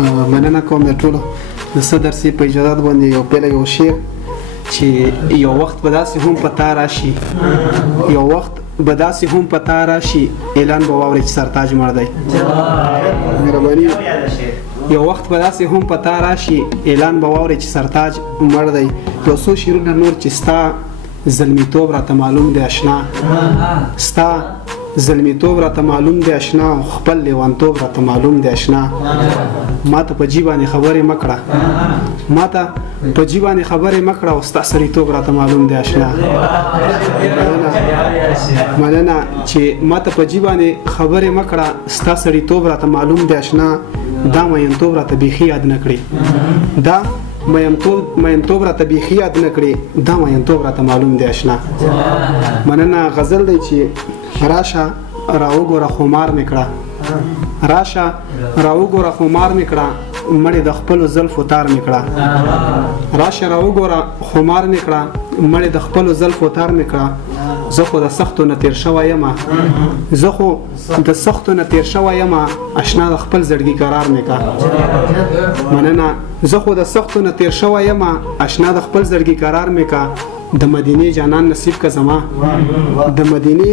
مننه کوم د ټولو د صدر سي په اجازه باندې یو پیله یو شعر چې یو وخت به داسې هم پتا راشي یو وخت به داسې هم پتا راشي اعلان به واوري چې سرتاج مړ دی مهرباني یو وخت به داسې هم پتا راشي اعلان به واوري چې سرتاج مړ دی یو څو شعرونه نور چې ستا زلمیتوب راته معلوم دی آشنا ستا زلمیتوب راته معلوم دی آشنا خپل لیوانتوب راته معلوم دی آشنا ماته په جی باندې خبرې مکړه ماته په جی باندې خبرې مکړه او ستا سړیتوب راته معلوم دی آشنا مننه چې ماته په جی باندې خبرې مکړه ستا سړیتوب راته معلوم دی آشنا دا مینتوب راته بیخي یاد نه کړي دا مینتوب راته بیخي یاد نه کړي دا مینتوب راته معلوم دی آشنا مننه غزل دی چې راشه راوګوره خمار میکړه راشه راوګوره خمار میکړه مړې د خپل زلفو تار میکړه راشه راوګوره خمار میکړه مړې د خپل زلفو تار میکړه زه خو د سختو نه تیر شوی یم زه خو د سختو نه تیر شوی یم اشنا د خپل زړګي قرار میکړه مننه زه خو د سختو نه تیر شوی یم اشنا د خپل زړګي قرار میکړه د مدینه جانان نصیب کا زما د مدینه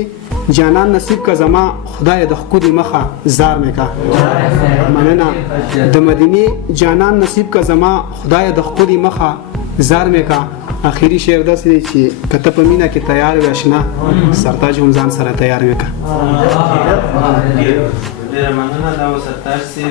جانان نصیب کا زما خدای د خودی مخه زار میکا مننه د مدینه جانان نصیب کا زما خدای د خودی مخه زار میکا اخیری شعر داسې دی چې کته په مینا کې تیار وي آشنا سرتاج هم ځان سره تیار میکا ډیره مننه دا سرتاج سي